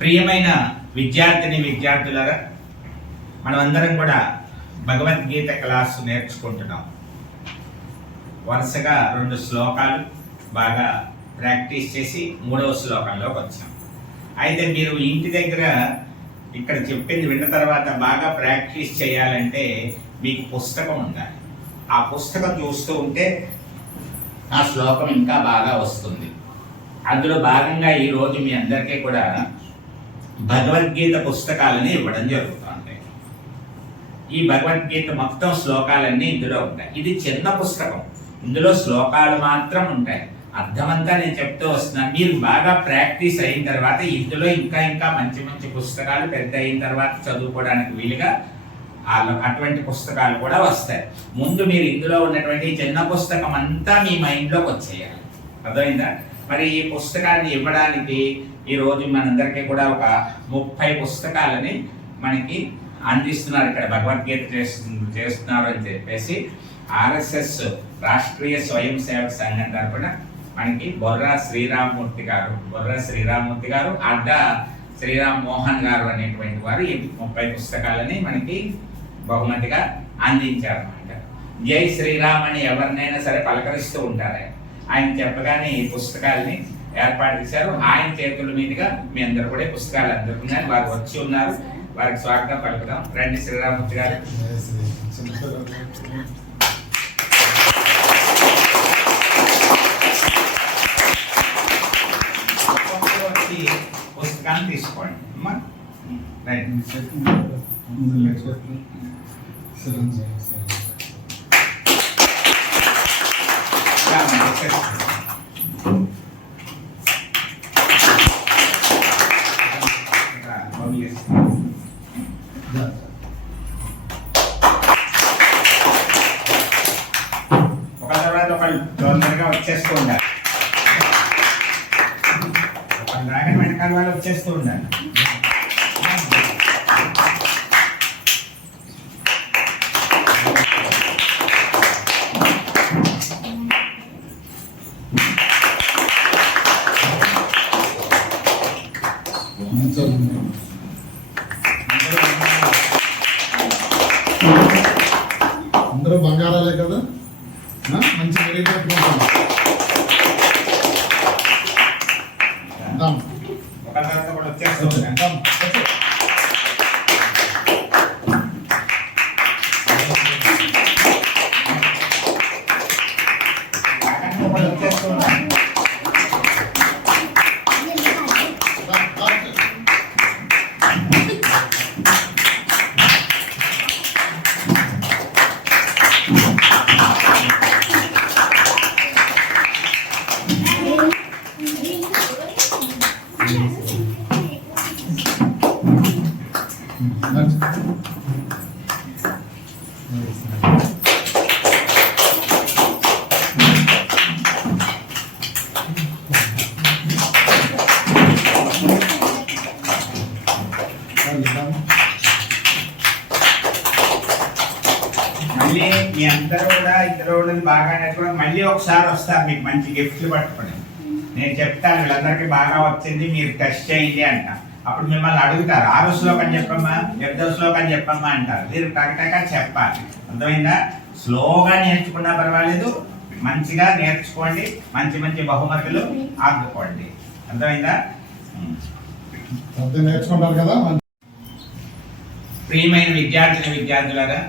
ప్రియమైన విద్యార్థిని విద్యార్థులరా మనమందరం కూడా భగవద్గీత క్లాసు నేర్చుకుంటున్నాం. వరుసగా రెండు శ్లోకాలు బాగా ప్రాక్టీస్ చేసి మూడవ శ్లోకంలోకి వచ్చాం. అయితే మీరు ఇంటి దగ్గర ఇక్కడ చెప్పింది విన్న తర్వాత బాగా ప్రాక్టీస్ చేయాలంటే మీకు పుస్తకం ఉండాలి. ఆ పుస్తకం చూస్తూ ఉంటే ఆ శ్లోకం ఇంకా బాగా వస్తుంది. అందులో భాగంగా ఈరోజు మీ అందరికీ కూడా భగవద్గీత పుస్తకాలని ఇవ్వడం జరుగుతుంది. ఈ భగవద్గీత మొత్తం శ్లోకాలన్నీ ఇందులో ఉంటాయి. ఇది చిన్న పుస్తకం. ఇందులో శ్లోకాలు మాత్రం ఉంటాయి. అర్థమంతా నేను చెప్తూ వస్తున్నాను మీరు బాగా ప్రాక్టీస్ అయిన తర్వాత ఇందులో ఇంకా ఇంకా మంచి మంచి పుస్తకాలు పెద్ద అయిన తర్వాత చదువుకోవడానికి వీలుగా అటువంటి పుస్తకాలు కూడా వస్తాయి. ముందు మీరు ఇందులో ఉన్నటువంటి చిన్న పుస్తకం అంతా మీ మైండ్లోకి వచ్చేయాలి. అర్థమైందా? మరి ఈ పుస్తకాన్ని ఇవ్వడానికి ఈ రోజు మనందరికీ కూడా ఒక ముప్పై పుస్తకాలని మనకి అందిస్తున్నారు ఇక్కడ భగవద్గీత చేస్తు- చేస్తున్నారు అని చెప్పేసి ఆర్ఎస్ఎస్ రాష్ట్రీయ స్వయం సేవక సంఘం తరపున మనకి బొర్రా శ్రీరామూర్తి గారు బొర్రా శ్రీరామూర్తి గారు అడ్డ శ్రీరామ్ మోహన్ గారు అనేటువంటి వారు ఈ ముప్పై పుస్తకాలని మనకి బహుమతిగా అందించారు అన్నమాట జై శ్రీరామ్ అని ఎవరినైనా సరే పలకరిస్తూ ఉంటారు. ఆయన. చెప్పగానే ఈ పుస్తకాల్ని ఏర్పాటు చేశారు. ఆయన చేతుల మీదుగా మీ అందరు కూడా పుస్తకాలు అందుకున్నారు వారు వచ్చి ఉన్నారు. వారికి స్వాగతం పలుకుదాం. రండి శ్రీరామూర్తి గారు. పుస్తకాన్ని తీసుకోండి అమ్మా రైట్ రామ్మా, మంచి మెరీగా ఒక మళ్ళీ మీ అందరూ కూడా ఇద్దరు వాళ్ళని బాగా నేర్చుకుని మళ్ళీ ఒకసారి వస్తారు మీకు మంచి గిఫ్ట్లు పట్టుకొని. నేను చెప్తాను వీళ్ళందరికీ బాగా వచ్చింది మీరు టెస్ట్ చేయండి అంట. అప్పుడు మిమ్మల్ని అడుగుతారు ఆరో శ్లోకం చెప్పమ్మా ఎనిమిదో శ్లోకం చెప్పమ్మా అంటారు. మీరు టకటక చెప్పాలి. అర్థమైందా? స్లోగా నేర్చుకున్నా పర్వాలేదు మంచిగా నేర్చుకోండి మంచి మంచి బహుమతులు ఆదుకోండి. అర్థమైందా? నేర్చుకుంటారు కదా ప్రియమైన విద్యార్థిని విద్యార్థులారా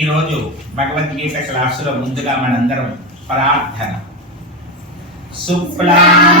ఈరోజు భగవద్గీత క్లాసులో ముందుగా మనందరం ప్రార్థన. శుక్లాం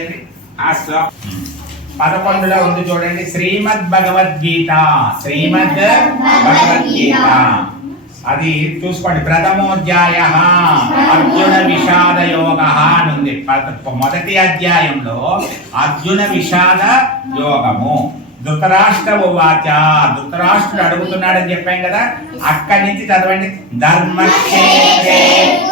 చూడండి. ఆ శ్లోకం పదకొండులో ఉంది చూడండి. శ్రీమద్ భగవద్గీత శ్రీమద్ భగవద్గీత అది చూసుకోండి. ప్రథమోధ్యాయ అర్జున విషాద యోగ అని ఉంది పద- మొదటి అధ్యాయంలో అర్జున విషాద యోగము. ధృతరాష్ట్ర ఉవాచ. ధృతరాష్ట్రుడు అడుగుతున్నాడని చెప్పాం కదా. అక్కడి నుంచి చదవండి. ధర్మక్షేత్రే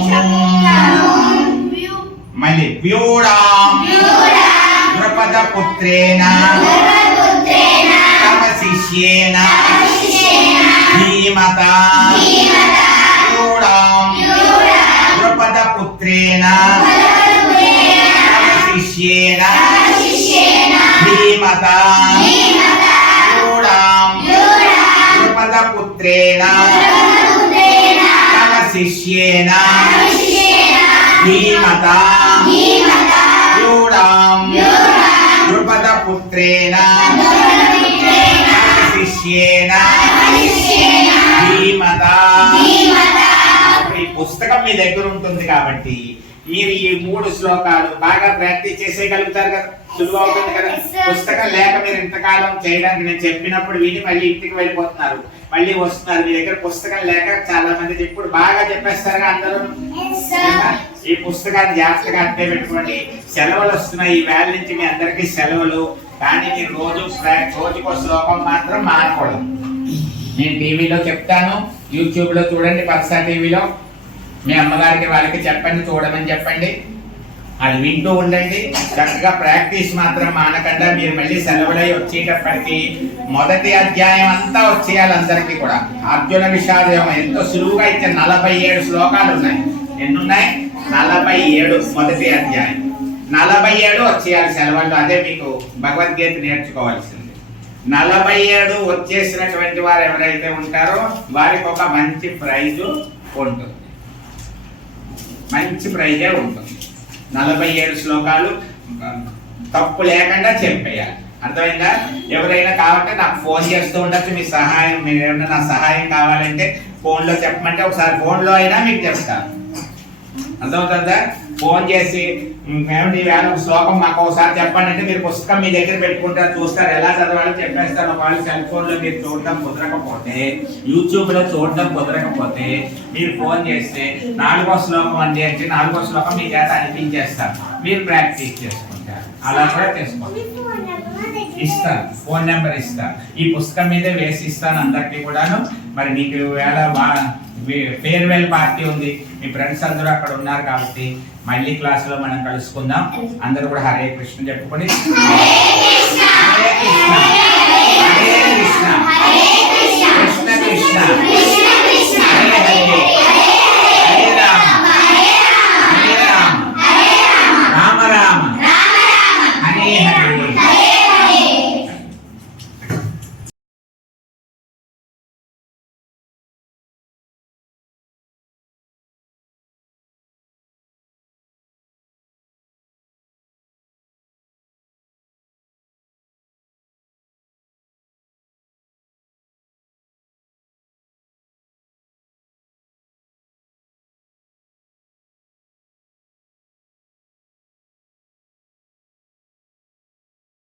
మళ్ళీ వ్యూఢాం. ద్రుపద పుత్రేణ తమ శిష్యేన ధీమత. వ్యూఢాం. ద్రుపద పుత్రేణ తమ శిష్యేన ధీమత. వ్యూఢాం. ద్రుపద పుత్రేణ తమ శిష్యేన ధీమత. ఈ పుస్తకం మీ దగ్గర ఉంటుంది కాబట్టి మీరు ఈ మూడు శ్లోకాలు బాగా ప్రాక్టీస్ చేసేయగలుగుతారు కదా. సులువు అవుతుంది కదా. పుస్తకం లేక మీరు ఇంతకాలం చేయడానికి నేను చెప్పినప్పుడు విని మళ్ళీ ఇంటికి వెళ్ళిపోతున్నారు. మళ్ళీ వస్తున్నారు. మీ దగ్గర పుస్తకం లేక చాలా మంది ఇప్పుడు బాగా చెప్పేస్తారు అందరూ. ఈ పుస్తకాన్ని జాగ్రత్తగా అట్టే పెట్టుకోండి. సెలవులు వస్తున్నాయి. ఈ వేళ నుంచి మీ అందరికీ సెలవులు. కానీ మీరు రోజు రోజుకో శ్లోకం మాత్రం మానకూడదు నేను టీవీలో చెప్తాను. యూట్యూబ్లో చూడండి. పర్సా టీవీలో. మీ అమ్మగారికి వాళ్ళకి చెప్పండి. చూడమని చెప్పండి. అది వింటూ ఉండండి. చక్కగా ప్రాక్టీస్ మాత్రం మానకుండా మీరు మళ్ళీ సెలవులై వచ్చేటప్పటికి మొదటి అధ్యాయం అంతా వచ్చేయాలి అందరికీ కూడా. అర్జున విషాదం ఎంతో సులువుగా అయితే నలభై ఏడు శ్లోకాలు ఉన్నాయి. ఎన్నున్నాయి? నలభై ఏడు మొదటి అధ్యాయం. నలభై ఏడు వచ్చేయాలి సెలవులు అదే మీకు భగవద్గీత నేర్చుకోవాల్సింది. నలభై ఏడు వచ్చేసినటువంటి వారు ఎవరైతే ఉంటారో వారికి ఒక మంచి ప్రైజు ఉంటుంది. మంచి ప్రైజే ఉంటుంది. నలభై ఏడు శ్లోకాలు తప్పు లేకుండా చెప్పేయాలి. అర్థమైందా? ఎవరైనా కావాలంటే నాకు ఫోన్ చేస్తూ ఉండొచ్చు మీ సహాయం మీరు ఏమన్నా నా సహాయం కావాలంటే ఫోన్లో చెప్పమంటే ఒకసారి ఫోన్లో అయినా మీకు చెప్తాను. అర్థమవుతుందా? ఫోన్ చేసి మేడం ఈ వేళ ఒక శ్లోకం మాకు ఒకసారి చెప్పండి అంటే మీరు పుస్తకం మీ దగ్గర పెట్టుకుంటారు చూస్తారు. ఎలా చదవాలో చెప్పేస్తారు. ఒకవేళ సెల్ ఫోన్లో మీరు చూడడం కుదరకపోతే యూట్యూబ్లో చూడడం కుదరకపోతే మీరు ఫోన్ చేస్తే నాలుగో శ్లోకం అండి అంటే నాలుగో శ్లోకం మీ చేత అనిపించేస్తారు. మీరు ప్రాక్టీస్ చేసుకుంటారు. అలా కూడా చేసుకోండి. ఇస్తాను ఫోన్ నెంబర్ ఇస్తాను ఈ పుస్తకం మీదే వేసి ఇస్తాను అందరికీ కూడాను. మరి మీకు వేళ మీ ఫేర్వెల్ పార్టీ ఉంది. మీ ఫ్రెండ్స్ అందరూ అక్కడ ఉన్నారు కాబట్టి మళ్ళీ క్లాసులో మనం కలుసుకుందాం. అందరూ కూడా హరే కృష్ణ చెప్పుకొని. హరే కృష్ణ. కృష్ణ కృష్ణ.